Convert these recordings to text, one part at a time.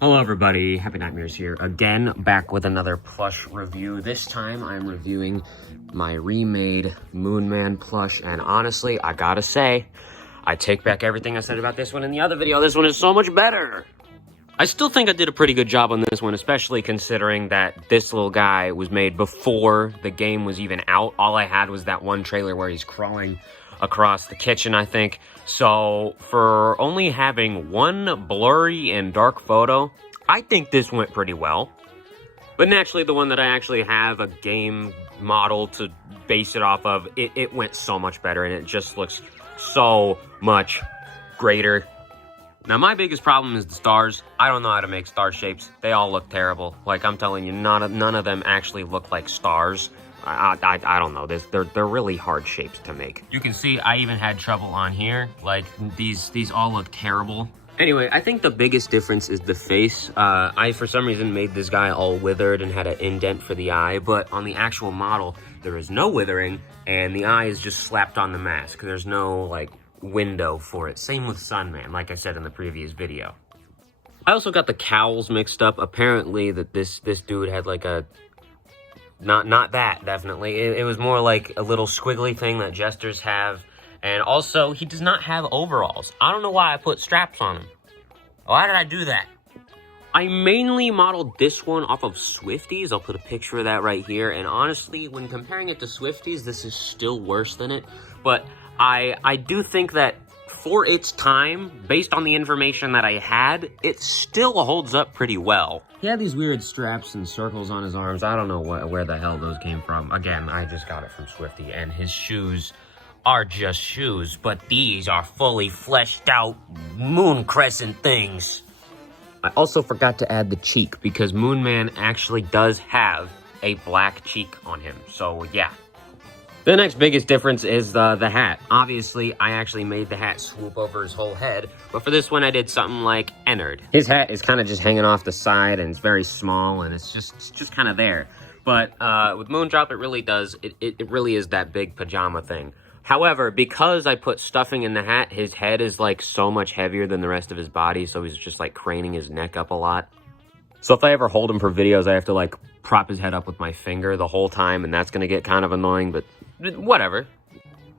Hello everybody, Happy Nightmares here again, back with another plush review. This time I'm reviewing my remade Moonman plush, and honestly, I gotta say, I take back everything I said about this one in the other video. This one is so much better. I still think I did a pretty good job on this one, especially considering that this little guy was made before the game was even out. All I had was that one trailer where he's crawling across the kitchen, I think. So for only having one blurry and dark photo, I think this went pretty well. But naturally, the one that I actually have a game model to base it off of, it went so much better, and it just looks so much greater. Now, my biggest problem is the stars. I don't know how to make star shapes. They all look terrible. Like, I'm telling you, none of them actually look like stars. I don't know. They're really hard shapes to make. You can see I even had trouble on here. Like, these all look terrible. Anyway, I think the biggest difference is the face. I, for some reason, made this guy all withered and had an indent for the eye, but on the actual model, there is no withering, and the eye is just slapped on the mask. There's no, like, window for it. Same with Sunman, like I said in the previous video. I also got the cowls mixed up. Apparently, that this dude had, like, a... Not that, definitely. It was more like a little squiggly thing that jesters have. And also, he does not have overalls. I don't know why I put straps on him. Why did I do that? I mainly modeled this one off of Swifties. I'll put a picture of that right here. And honestly, when comparing it to Swifties, this is still worse than it. But I do think that for its time, based on the information that I had, it still holds up pretty well. He had these weird straps and circles on his arms. I don't know where the hell those came from. Again, I just got it from Swifty, and his shoes are just shoes, but these are fully fleshed out moon crescent things. I also forgot to add the cheek, because Moonman actually does have a black cheek on him, so yeah. The next biggest difference is the hat. Obviously, I actually made the hat swoop over his whole head, but for this one, I did something like Ennard. His hat is kind of just hanging off the side, and it's very small, and it's just kind of there. But with Moondrop, it really is that big pajama thing. However, because I put stuffing in the hat, his head is like so much heavier than the rest of his body, so he's just like craning his neck up a lot. So if I ever hold him for videos, I have to like prop his head up with my finger the whole time, and that's gonna get kind of annoying, but whatever.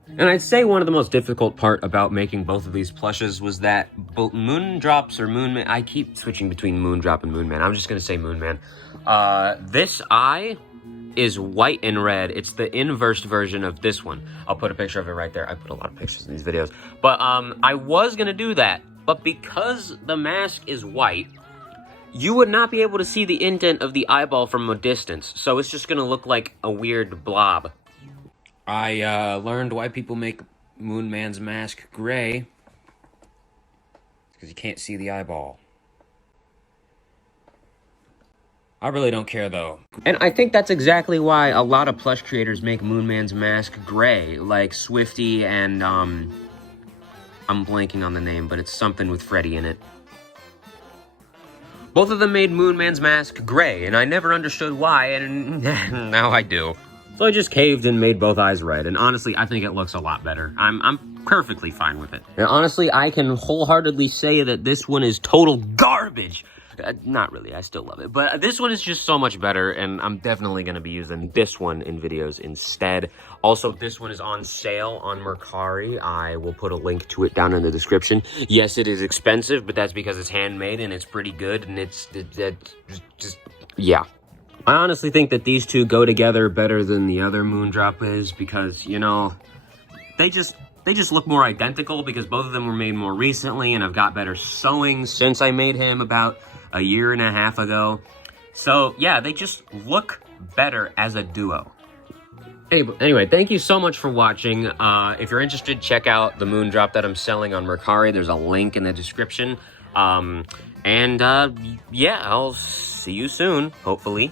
And I'd say one of the most difficult part about making both of these plushes was that both Moondrops or Moonman, I keep switching between Moondrop and Moonman. I'm just gonna say Moonman. This eye is white and red. It's the inverse version of this one. I'll put a picture of it right there. I put a lot of pictures in these videos. But I was gonna do that, but because the mask is white, you would not be able to see the indent of the eyeball from a distance. So it's just gonna look like a weird blob. I learned why people make Moonman's mask gray. Because you can't see the eyeball. I really don't care, though. And I think that's exactly why a lot of plush creators make Moonman's mask gray, like Swifty and, I'm blanking on the name, but it's something with Freddy in it. Both of them made Moonman's mask gray, and I never understood why, and now I do. So I just caved and made both eyes red, and honestly, I think it looks a lot better. I'm perfectly fine with it. And honestly, I can wholeheartedly say that this one is total garbage. Not really, I still love it. But this one is just so much better, and I'm definitely going to be using this one in videos instead. Also, this one is on sale on Mercari. I will put a link to it down in the description. Yes, it is expensive, but that's because it's handmade, and it's pretty good, and it's just yeah. I honestly think that these two go together better than the other Moondrop is, because, you know, they just look more identical, because both of them were made more recently, and I've got better sewing since I made him about a year and a half ago. So yeah, they just look better as a duo. Anyway, thank you so much for watching. If you're interested, check out the Moondrop that I'm selling on Mercari. There's a link in the description. Yeah, I'll see you soon, hopefully.